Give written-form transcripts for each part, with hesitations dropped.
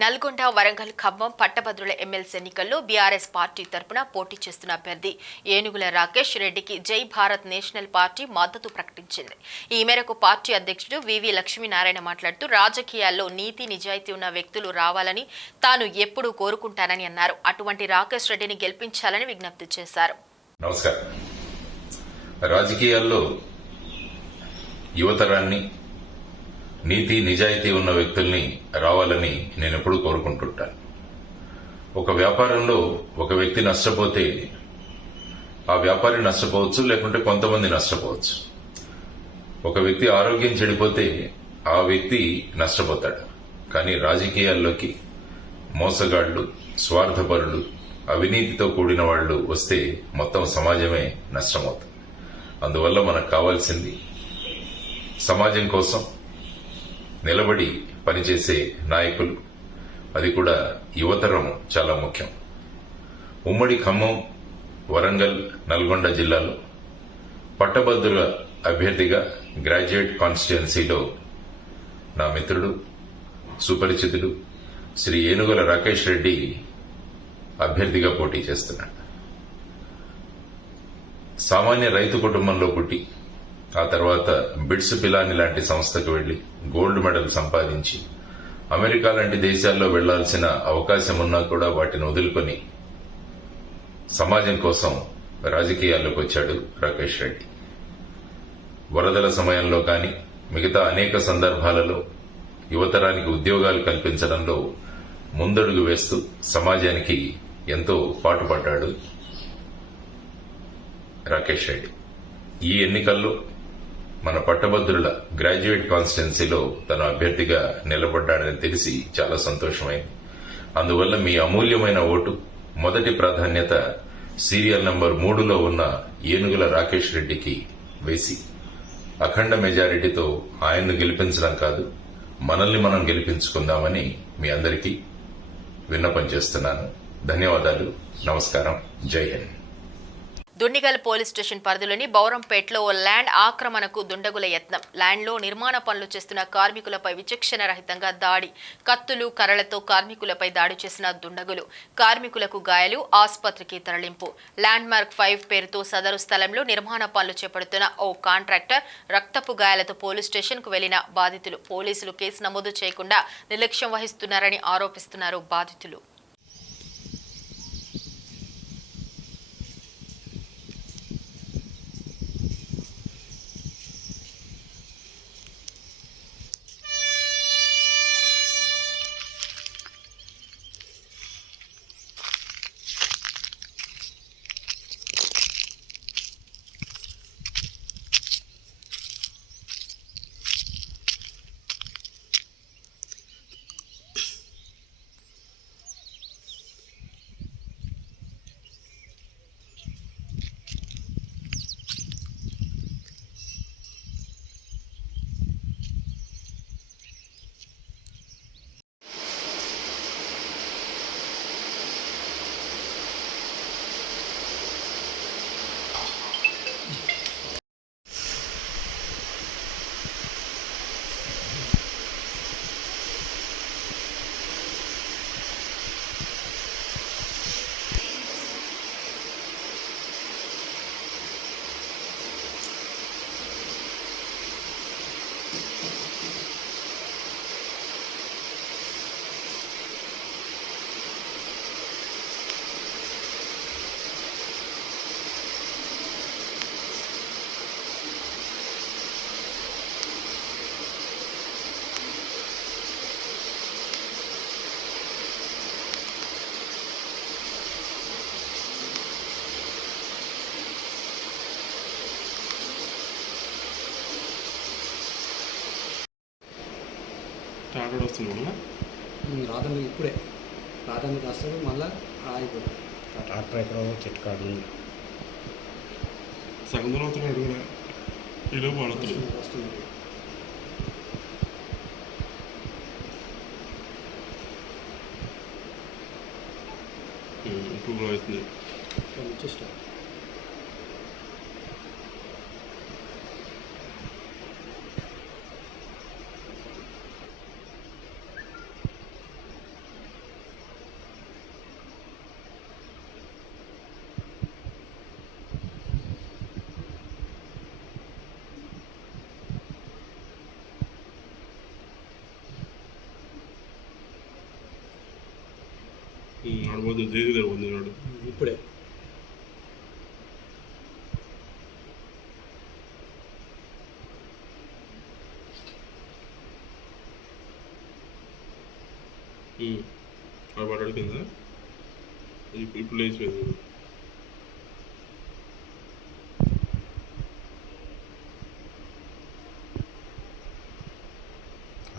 నల్గొండ, వరంగల్, ఖమ్మం పట్టభద్రుల ఎమ్మెల్సీ ఎన్నికల్లో BRS party తరపున పోటీ చేస్తున్న అభ్యర్థి ఏనుగుల రాకేష్ రెడ్డికి జై భారత్ నేషనల్ పార్టీ మద్దతు ప్రకటించింది. ఈ మేరకు పార్టీ అధ్యక్షుడు వివి లక్ష్మీనారాయణ మాట్లాడుతూ రాజకీయాల్లో నీతి నిజాయితీ ఉన్న వ్యక్తులు రావాలని తాను ఎప్పుడూ కోరుకుంటానని అన్నారు. అటువంటి రాకేష్ రెడ్డిని గెలిపించాలని విజ్ఞప్తి చేశారు. నమస్కారం. రాజకీయాల్లో యువతరాన్ని నీతి నిజాయితీ ఉన్న వ్యక్తుల్ని రావాలని నేను ఎప్పుడూ కోరుకుంటుంటాను. ఒక వ్యాపారంలో ఒక వ్యక్తి నష్టపోతే ఆ వ్యాపారి నష్టపోవచ్చు, లేకుంటే కొంతమంది నష్టపోవచ్చు. ఒక వ్యక్తి ఆరోగ్యం చెడిపోతే ఆ వ్యక్తి నష్టపోతాడు. కానీ రాజకీయాల్లోకి మోసగాళ్లు, స్వార్థపరులు, అవినీతితో కూడిన వాళ్లు వస్తే మొత్తం సమాజమే నష్టమవుతుంది. అందువల్ల మనకు కావాల్సింది సమాజం కోసం నిలబడి పనిచేసే నాయకులు, అది కూడా యువతరం చాలా ముఖ్యం. ఉమ్మడి ఖమ్మం, వరంగల్, నల్గొండ జిల్లాలో పట్టభద్రుల అభ్యర్థిగా గ్రాడ్యుయేట్ కాన్స్టిట్యుయెన్సీలో నా మిత్రుడు, సుపరిచితుడు శ్రీ ఏనుగుల రాకేష్ రెడ్డి అభ్యర్థిగా పోటీ చేస్తున్నాడు. సామాన్య రైతు కుటుంబంలో పుట్టి ఆ తర్వాత బిట్స్ పిలాని లాంటి సంస్థకు వెళ్లి గోల్డ్ మెడల్ సంపాదించి అమెరికా లాంటి దేశాల్లో వెళ్లాల్సిన అవకాశం ఉన్నా కూడా వాటిని వదులుకొని సమాజం కోసం రాజకీయాల్లోకి వచ్చాడు రాకేష్ రెడ్డి. వరదల సమయంలో కానీ మిగతా అనేక సందర్భాలలో యువతరానికి ఉద్యోగాలు కల్పించడంలో ముందడుగు వేస్తూ సమాజానికి ఎంతో పాటుపడ్డాడు రాకేష్ రెడ్డి. ఈ ఎన్నికల్లో మన పట్టభద్రుల గ్రాడ్యుయేట్ కాన్స్టిట్యుయెన్సీలో తన అభ్యర్థిగా నిలబడ్డాడని తెలిసి చాలా సంతోషమైంది. అందువల్ల మీ అమూల్యమైన ఓటు మొదటి ప్రాధాన్యత సీరియల్ నంబర్ 3లో ఉన్న ఏనుగుల రాకేష్ రెడ్డికి వేసి అఖండ మెజారిటీతో ఆయన్ను గెలిపించడం కాదు, మనల్ని మనం గెలిపించుకుందామని మీ అందరికీ విన్నపం చేస్తున్నాను. ధన్యవాదాలు. నమస్కారం. జై హింద్. దుండిగల్ పోలీస్ స్టేషన్ పరిధిలోని బౌరంపేటలో ఓ ల్యాండ్ ఆక్రమణకు దుండగుల యత్నం. ల్యాండ్లో నిర్మాణ పనులు చేస్తున్న కార్మికులపై విచక్షణ రహితంగా దాడి. కత్తులు, కర్రలతో కార్మికులపై దాడి చేసిన దుండగులు. కార్మికులకు గాయాలు, ఆసుపత్రికి తరలింపు. ల్యాండ్ మార్క్ 5 పేరుతో సదరు స్థలంలో నిర్మాణ పనులు చేపడుతున్న ఓ కాంట్రాక్టర్ రక్తపు గాయాలతో పోలీస్ స్టేషన్కు వెళ్లిన బాధితులు. పోలీసులు కేసు నమోదు చేయకుండా నిర్లక్ష్యం వహిస్తున్నారని ఆరోపిస్తున్నారు బాధితులు. ట్రాక్టర్ వస్తుంది రాత్రి ఇప్పుడే రాత్రికి వస్తాడు, మళ్ళీ ఆగిపోతాడు. ట్రాక్టర్ ఎక్కడో చెట్టు కాడు ఉంది. సగం దూరం అవుతున్నాడు కూడా ఈలో పడుతుంది. వస్తుంది ఇప్పుడు అవుతుంది. వచ్చేస్తా ఆడబోతుంది జేసీ దగ్గర ఉంది నాడు ఇప్పుడే ఆడ పడ్డాడు కింద ఇప్పుడు లేచిపోయింది చూడు.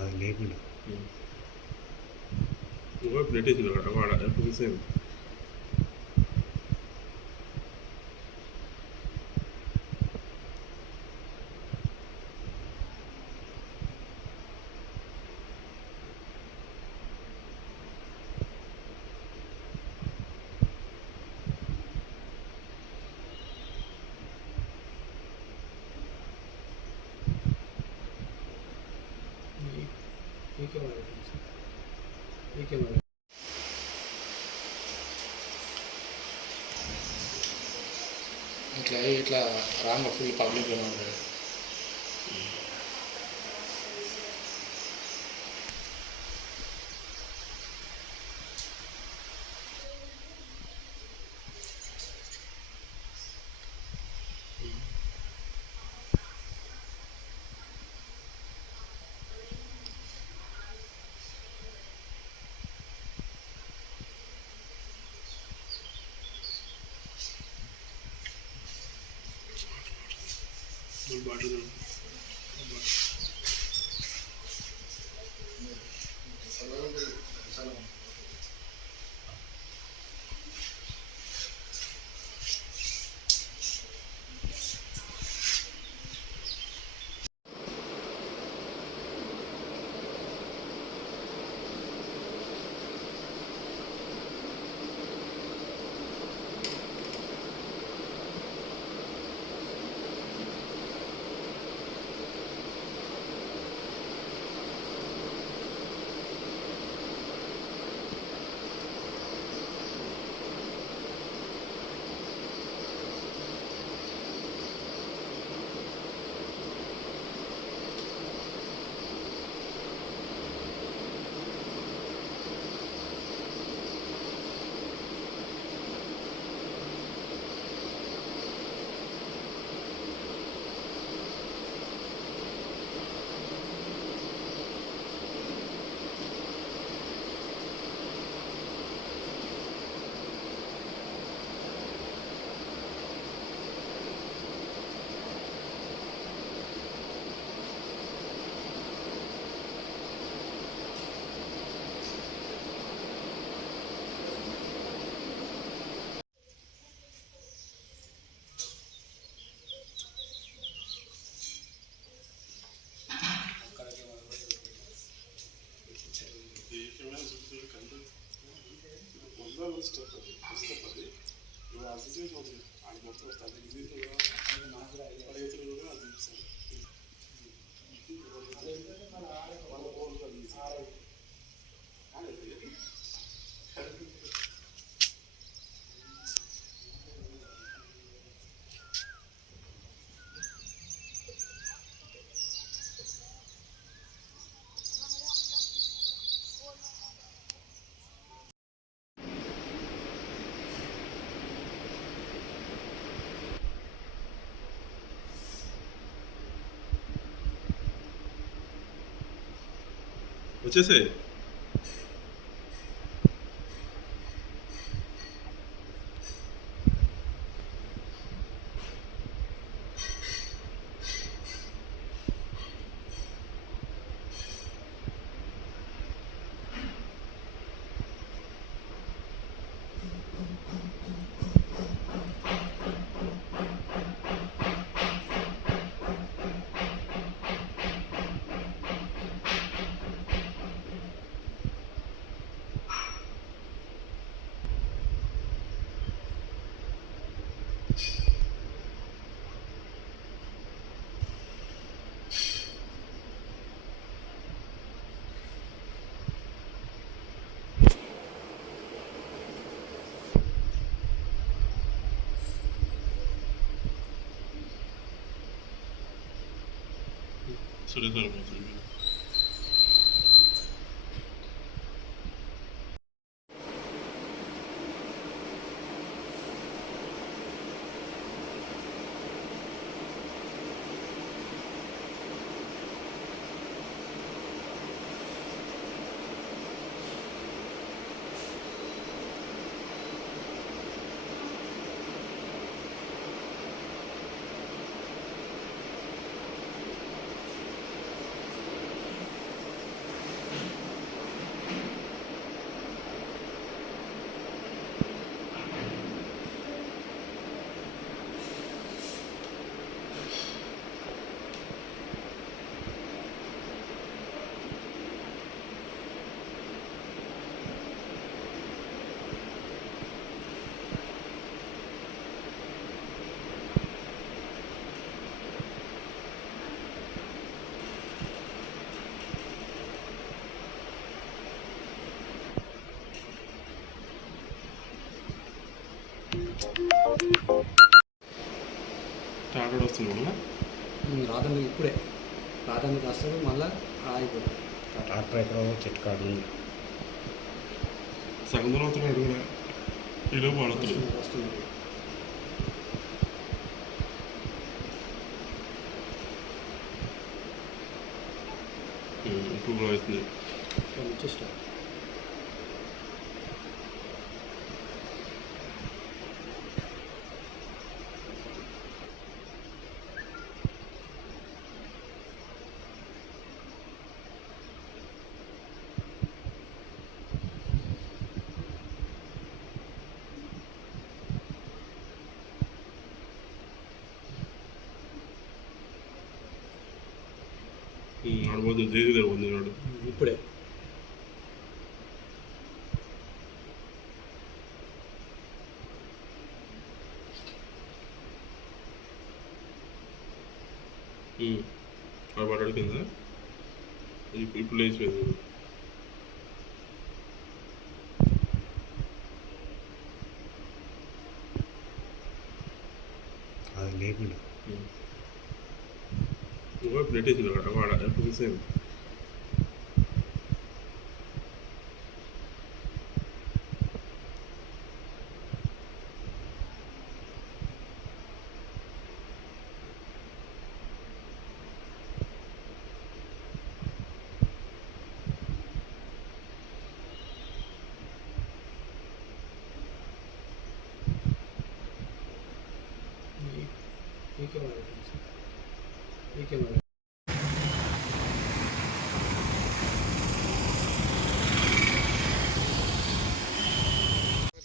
అది లేకుండా ఇంకో ఇప్పుడు నెట్టేసింది అక్కడ వాడ ఎప్పుడు మిస్ అయింది. ఈ కెమెరా ఈ కెమెరా ఇట్లా రాంగ్ ఫుల్ పబ్లిక్ ఉంటుంది. బాటిల్ స్టెప్ అది ఇప్పుడు ఆ సిచ్యువేషన్ అవుతుంది అది మొత్తం వస్తుంది ఈజీగా పడేతులు కూడా అది చూపిస్తాను. వచ్చేసే సరిపోతుంది. వస్తున్నాడు రాదందుకు ఇప్పుడే రాదందుకు వస్తాడు మళ్ళీ ఆగిపోతాడు. ట్రాక్టర్ ఎక్కడో చెట్టు కాడు ఉంది. సగం దూరం అవుతున్నాడు కూడా ఈలో పడుతున్నాడు. వస్తున్నాడు. ఇప్పుడు కూడా అవుతుంది. ఇక్కడ నుంచి స్టార్ట్. ఆడబోతుంది జైలు దగ్గర పొందినాడు. ఇప్పుడే ఆడ పడ్డాడు కింద. ఇప్పుడు లేచిపోయింది. అది లేకుండా నువ్వు ఇప్పుడు నెట్టేసింది అక్కడ వాడ ఎప్పుడు మిస్ అయింది. ఈ కెమెరా ఈ కెమెరా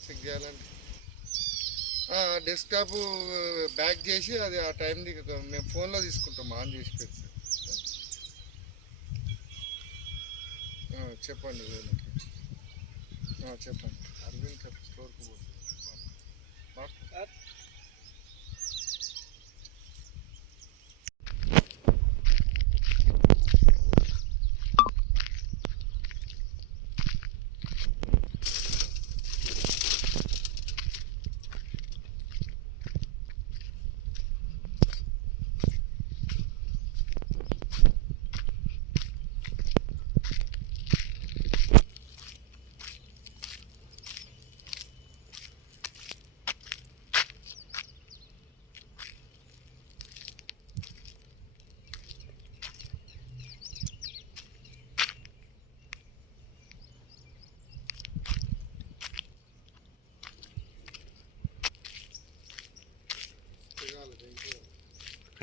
చెక్ చేయాలండి. డెస్క్టాప్ బ్యాక్ చేసి అది ఆ టైంది మేము ఫోన్లో తీసుకుంటాం ఆన్ చేసి పెట్టి. చెప్పండి చెప్పండి. అరవింద్ స్టోర్కి పోతుంది.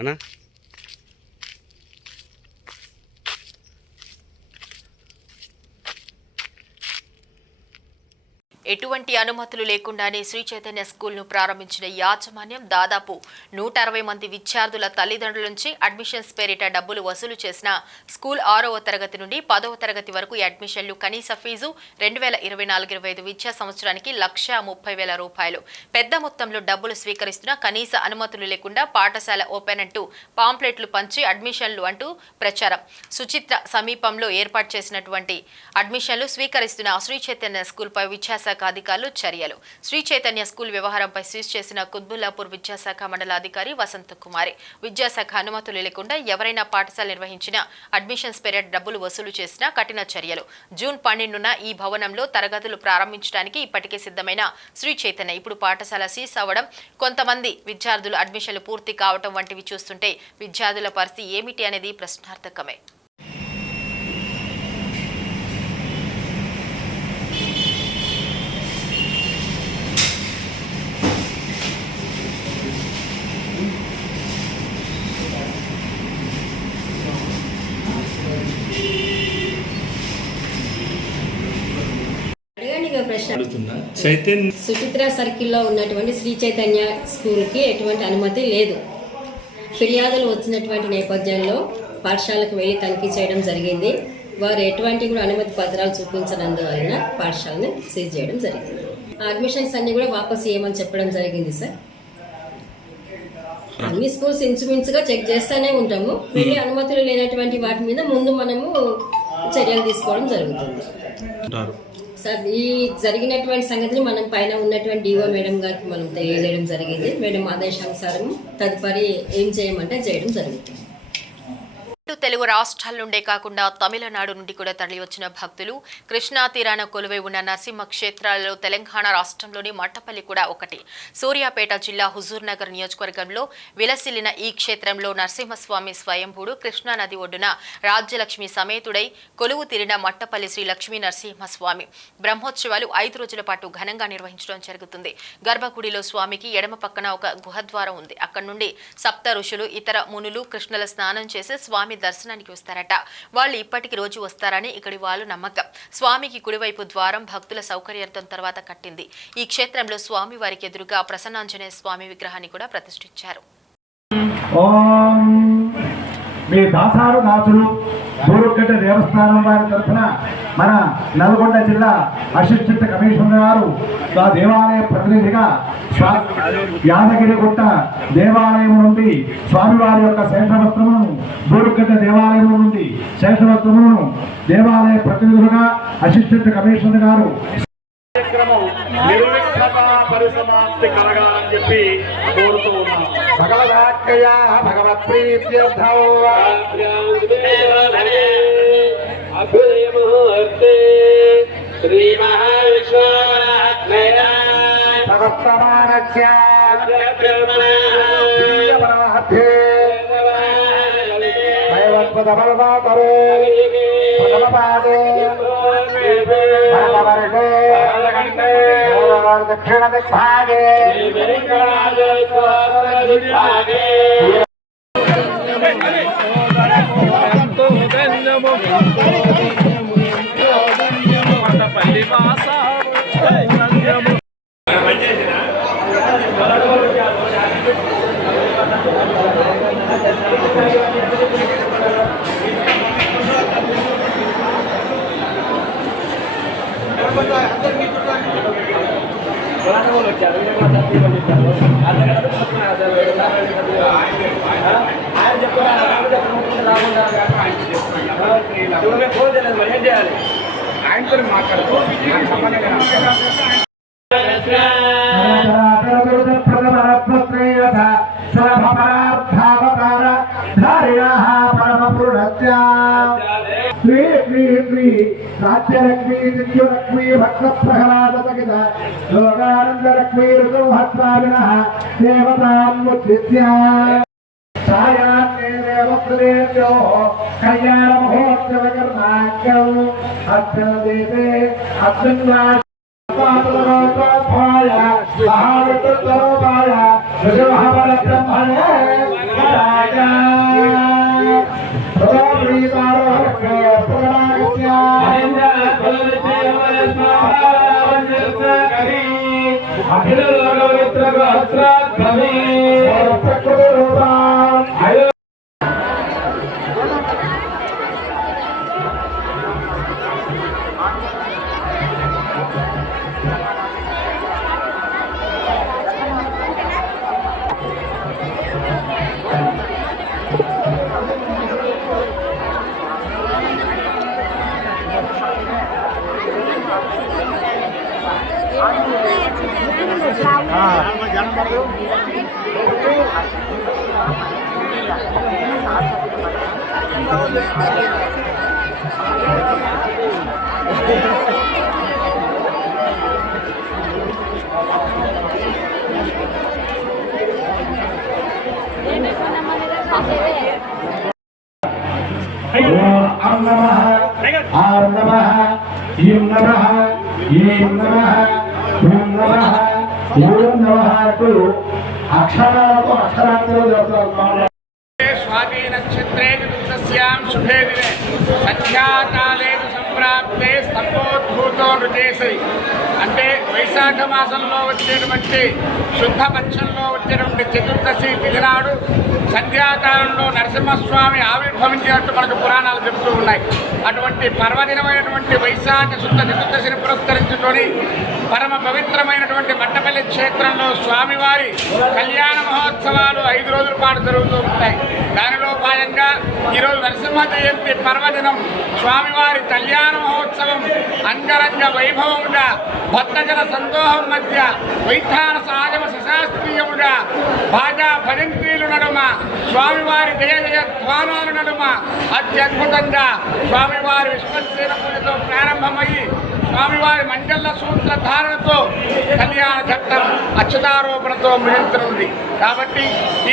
అన్నా ఎటువంటి అనుమతులు లేకుండానే శ్రీ చైతన్య స్కూల్ను ప్రారంభించిన యాజమాన్యం దాదాపు 160 మంది విద్యార్థుల తల్లిదండ్రుల నుంచి అడ్మిషన్స్ పేరిట డబ్బులు వసూలు చేసిన స్కూల్ 6వ తరగతి నుండి 10వ తరగతి వరకు అడ్మిషన్లు కనీస ఫీజు 2024-25 విద్యా సంవత్సరానికి ₹130,000. పెద్ద మొత్తంలో డబ్బులు స్వీకరిస్తున్న కనీస అనుమతులు లేకుండా పాఠశాల ఓపెన్ అంటూ పాంప్లెట్లు పంచి అడ్మిషన్లు అంటూ ప్రచారం. సుచిత్ర సమీపంలో ఏర్పాటు చేసినటువంటి అడ్మిషన్లు స్వీకరిస్తున్న శ్రీ చైతన్య స్కూల్పై విద్యాశాఖ అధికారులు చర్యలు. శ్రీ చైతన్య స్కూల్ వ్యవహారంపై సీజ్ చేసిన కుత్బుల్లాపూర్ విద్యాశాఖ మండలాధికారి వసంత కుమారి. విద్యాశాఖ అనుమతులు లేకుండా ఎవరైనా పాఠశాల నిర్వహించిన అడ్మిషన్స్ పేరిట డబ్బులు వసూలు చేసినా కఠిన చర్యలు. జూన్ 12న ఈ భవనంలో తరగతులు ప్రారంభించడానికి ఇప్పటికే సిద్ధమైన శ్రీ చైతన్య ఇప్పుడు పాఠశాల సీజ్ అవ్వడం, కొంతమంది విద్యార్థులు అడ్మిషన్లు పూర్తి కావడం వంటివి చూస్తుంటే విద్యార్థుల పరిస్థితి ఏమిటి అనేది ప్రశ్నార్థకమే. సుచిత్ర సర్కిల్లో ఉన్నటువంటి శ్రీ చైతన్య స్కూల్కి ఎటువంటి అనుమతి లేదు. ఫిర్యాదులు వచ్చినటువంటి నేపథ్యంలో పాఠశాలకు వెళ్ళి తనిఖీ చేయడం జరిగింది. వారు ఎటువంటి కూడా అనుమతి పత్రాలు చూపించనందువలన పాఠశాలను సీజ్ చేయడం జరిగింది. అడ్మిషన్స్ అన్ని కూడా వాపసు చేయమని చెప్పడం జరిగింది సార్. అన్ని స్కూల్స్ ఇన్సూరెన్స్గా చెక్ చేస్తూనే ఉంటాము. వెళ్ళి అనుమతులు లేనటువంటి వాటి మీద ముందు మనము చర్యలు తీసుకోవడం జరుగుతుంది. అంటారు. సార్ ఈ జరిగినటువంటి సంగతిని మనం పైన ఉన్నటువంటి డిఓ మేడం గారికి మనం తెలియజేయడం జరిగింది. మేడం ఆదేశానుసారం తదుపరి ఏం చేయమంటే చేయడం జరుగుతుంది. తెలుగు రాష్ట్రాల నుండే కాకుండా తమిళనాడు నుండి కూడా తరలివచ్చిన భక్తులు కృష్ణా తీరాన కొలువై ఉన్న నరసింహ క్షేత్రాలలో తెలంగాణ రాష్ట్రంలోని మట్టపల్లి కూడా ఒకటి. సూర్యాపేట జిల్లా హుజూర్ నగర్ నియోజకవర్గంలో విలసిల్లిన ఈ క్షేత్రంలో నరసింహస్వామి స్వయంభూడు కృష్ణా నది ఒడ్డున రాజ్యలక్ష్మి సమేతుడై కొలువు తీరిన మట్టపల్లి శ్రీ లక్ష్మీ నరసింహస్వామి బ్రహ్మోత్సవాలు 5 రోజుల పాటు ఘనంగా నిర్వహించడం జరుగుతుంది. గర్భగుడిలో స్వామికి ఎడమ పక్కన ఒక గుహద్వారం ఉంది. అక్కడి నుండి సప్త ఋషులు ఇతర మునులు కృష్ణుల స్నానం చేసి స్వామి దర్శనానికి వస్తారట. వాళ్ళు ఇప్పటికి రోజు వస్తారని ఇక్కడి వాళ్ళు నమ్మకం. స్వామికి కుడివైపు ద్వారం భక్తుల సౌకర్యార్థం తర్వాత కట్టింది. ఈ క్షేత్రంలో స్వామి వారికి ఎదురుగా ప్రసన్నాంజనేయ స్వామి విగ్రహాన్ని కూడా ప్రతిష్ఠించారు. మీ దాసారు దాసులు బూరుగడ్డ దేవస్థానం వారి తరఫున మన నల్గొండ జిల్లా అసిస్టెంట్ కమిషనర్ గారు ఆ దేవాలయ ప్రతినిధిగా యాదగిరిగుట్ట దేవాలయం నుండి స్వామివారి యొక్క శేషవస్త్రమును బూరుగడ్డ దేవాలయం నుండి శేషవస్త్రమును దేవాలయ ప్రతినిధులుగా అసిస్టెంట్ కమిషనర్ గారు పరిసమాప్తి కలగాలని చెప్పి కోరుతూ ఉన్నాం. భగవదాఖ్యయా భగవత్ ప్రీత్యర్థం అభ్యుదయముహూర్తే శ్రీ మహావిశ్వనాథయ భగవత్సమానస్య ప్రియపరాధ్యే భయవత్పదబలవాతరే ప్రథమపాదే దక్షిణ దిగ్భాగే రాజ్యలక్ష్మీ నిత్యలక్ష్మీ భక్త ప్రహ్లాద సహిత లోకానందలక్ష్మీ ఋతుహస్వామిన దేవతాముద్దిశ్య ఛాయాన్నే దేవప్రదేశో కళ్యాణ మహోత్సవ కర్మాఖ్యం అర్చనదేవే అర్జున్వాయ మహావిష్ణుస్వరూపాయ ఋషభవరబ్రహ్మణే రాజా అక్షరాలతో అక్షరాంతరం జరుగుతారు. స్వాతి నక్షత్రే చతుర్థస్యాం శుభే దినే సంధ్యాకాలే సంప్రాప్తే స్తంభోద్భూతో నృచేసరి అంటే వైశాఖ మాసంలో వచ్చేటువంటి శుద్ధ పక్షంలో వచ్చేటువంటి చతుర్దశి తిథి నాడు సంధ్యాకాలంలో నరసింహస్వామి ఆవిర్భవించినట్టు మనకు పురాణాలు చెబుతూ ఉన్నాయి. అటువంటి పర్వదినమైనటువంటి వైశాఖ శుద్ధ చతుర్దశిని పురస్కరించుకొని పరమ పవిత్రమైనటువంటి మట్టపల్లి క్షేత్రంలో స్వామివారి కళ్యాణ మహోత్సవాలు 5 రోజుల పాటు జరుగుతూ ఉంటాయి. దానిలో భాగంగా ఈరోజు నరసింహ జయంతి పర్వదినం స్వామివారి కళ్యాణ మహోత్సవం అంగరంగ వైభవముగా భక్తజన సందోహం మధ్య వైఖాన సహజమ శశాస్త్రీయముగా బాగా భజంత్రీలు నడుమ స్వామివారి జయ జయ ధ్వానాల నడుమ అత్యద్భుతంగా స్వామివారి విశ్వసేన పూజతో ప్రారంభమయ్యి స్వామివారి మండల సూత్ర ధారణతో కళ్యాణ ఘట్టం అక్షతారోపణతో ముగించనుంది. కాబట్టి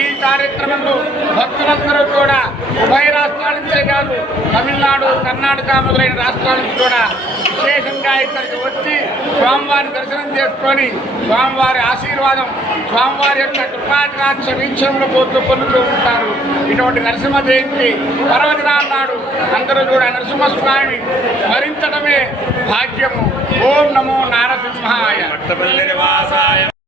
ఈ కార్యక్రమంలో భక్తులందరూ కూడా ఉభయ రాష్ట్రాల నుంచే కాదు, తమిళనాడు, కర్ణాటక మొదలైన రాష్ట్రాల నుంచి కూడా విశేషంగా ఇక్కడికి వచ్చి స్వామివారి దర్శనం చేసుకొని స్వామివారి ఆశీర్వాదం, స్వామివారి యొక్క కృపాకటాక్ష వీక్షణలు పొందుతూ ఉంటారు. ఇటువంటి నరసింహ జయంతి పర్వదినాల నాడు అందరూ కూడా నరసింహస్వామిని స్మరించడమే భాగ్యము. ఓం నమో నారసింహాయ.